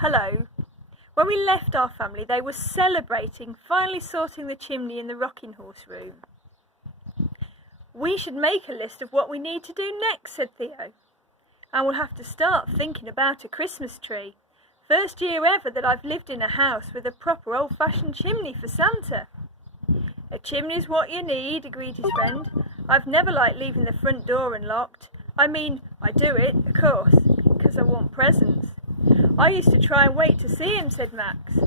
Hello. When we left our family, they were celebrating finally sorting the chimney in the rocking horse room. We should make a list of what we need to do next, said Theo. And we'll have to start thinking about a Christmas tree. First year ever that I've lived in a house with a proper old-fashioned chimney for Santa. A chimney's what you need, agreed his friend. I've never liked leaving the front door unlocked. I mean, I do it, of course, because I want presents. I used to try and wait to see him, said Max.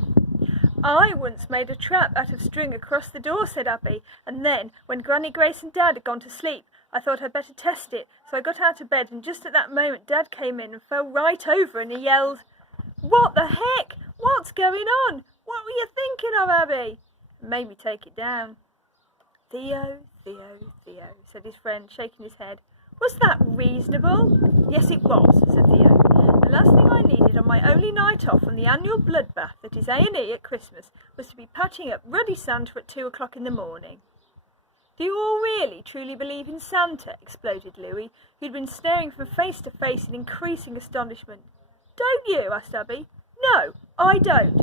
I once made a trap out of string across the door, said Abby, and then, when Granny Grace and Dad had gone to sleep, I thought I'd better test it, so I got out of bed, and just at that moment Dad came in and fell right over, and he yelled, "What the heck? What's going on? What were you thinking of, Abby?" And made me take it down. Theo, said his friend, shaking his head. Was that reasonable? Yes, it was, said Theo. The last thing I needed on my only night off from the annual bloodbath that is A&E at Christmas was to be patching up ruddy Santa at 2 o'clock in the morning. Do you all really, truly believe in Santa? Exploded Louis, who'd been staring from face to face in increasing astonishment. Don't you? Asked Abby. No, I don't.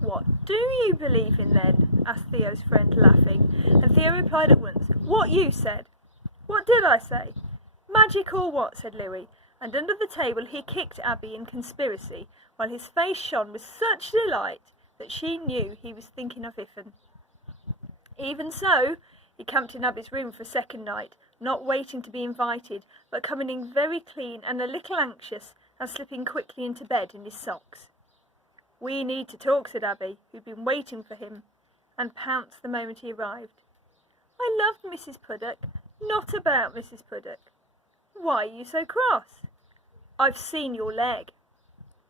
What do you believe in then? Asked Theo's friend, laughing, and Theo replied at once, What you said. What did I say? Magic or what? Said Louis, and under the table he kicked Abby in conspiracy, while his face shone with such delight that she knew he was thinking of Iffin. Even so, he camped in Abby's room for a second night, not waiting to be invited, but coming in very clean and a little anxious, and slipping quickly into bed in his socks. We need to talk, said Abby, who'd been waiting for him, and pounced the moment he arrived. I loved Mrs. Puddock, not about Mrs. Puddock. Why are you so cross? I've seen your leg.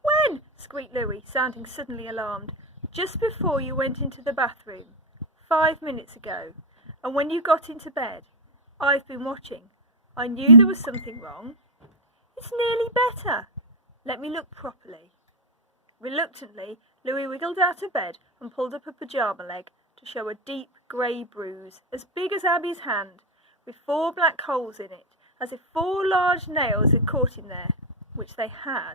When? Squeaked Louis, sounding suddenly alarmed. Just before you went into the bathroom. 5 minutes ago. And when you got into bed. I've been watching. I knew there was something wrong. It's nearly better. Let me look properly. Reluctantly, Louis wiggled out of bed and pulled up a pyjama leg to show a deep grey bruise, as big as Abby's hand, with 4 black holes in it, as if 4 large nails had caught in there, which they had.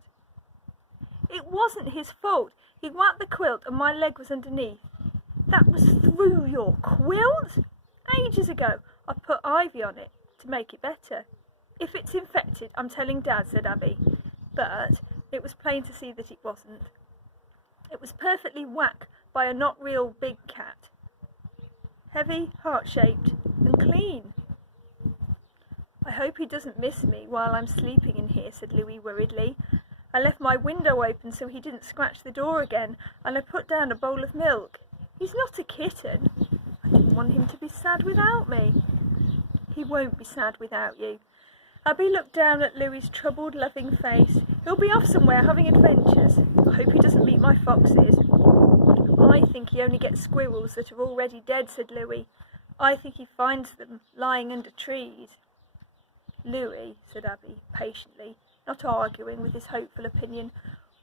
It wasn't his fault. He whacked the quilt and my leg was underneath. That was through your quilt? Ages ago. I put ivy on it to make it better. If it's infected, I'm telling Dad, said Abby. But it was plain to see that it wasn't. It was perfectly whack by a not real big cat. Heavy, heart-shaped, and clean. I hope he doesn't miss me while I'm sleeping in here, said Louis worriedly. I left my window open so he didn't scratch the door again, and I put down a bowl of milk. He's not a kitten. I didn't want him to be sad without me. He won't be sad without you. Abby looked down at Louis's troubled, loving face. He'll be off somewhere having adventures. I hope he doesn't meet my foxes. I think he only gets squirrels that are already dead, said Louis. I think he finds them lying under trees. Louis, said Abby, patiently, not arguing with his hopeful opinion,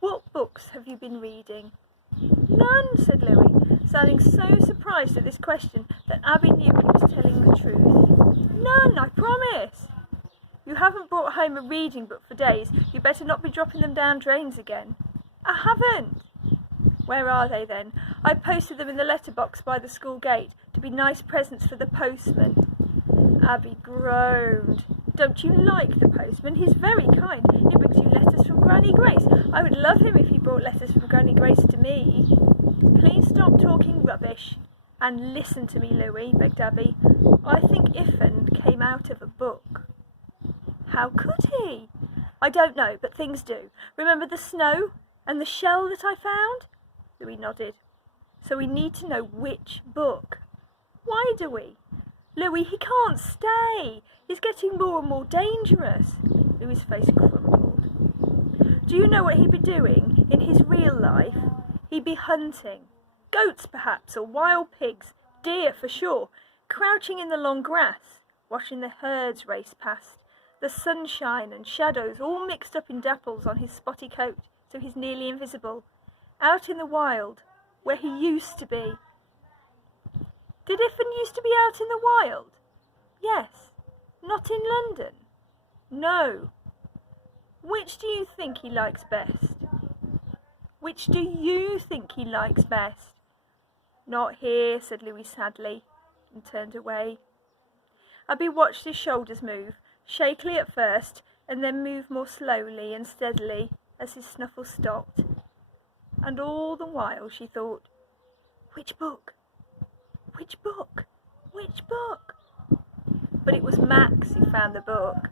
what books have you been reading? None, said Louis, sounding so surprised at this question that Abby knew he was telling the truth. None, I promise. You haven't brought home a reading book for days. You better not be dropping them down drains again. I haven't. Where are they then? I posted them in the letterbox by the school gate to be nice presents for the postman. Abby groaned. Don't you like the postman? He's very kind. He brings you letters from Granny Grace. I would love him if he brought letters from Granny Grace to me. Please stop talking rubbish and listen to me, Louis, begged Abby. I think Iffin came out of a book. How could he? I don't know, but things do. Remember the snow and the shell that I found? Louis nodded. So we need to know which book. Why do we? Louis, he can't stay. He's getting more and more dangerous. Louis's face crumpled. Do you know what he'd be doing in his real life? He'd be hunting. Goats, perhaps, or wild pigs. Deer, for sure. Crouching in the long grass, watching the herds race past. The sunshine and shadows all mixed up in dapples on his spotty coat, so he's nearly invisible. Out in the wild, where he used to be. Did Iffin used to be out in the wild? Yes. Not in London? No. Which do you think he likes best? Which do you think he likes best?" "Not here," said Louis sadly, and turned away. Abby watched his shoulders move, shakily at first, and then move more slowly and steadily as his snuffles stopped. And all the while she thought, "Which book? Which book? Which book?" But it was Max who found the book.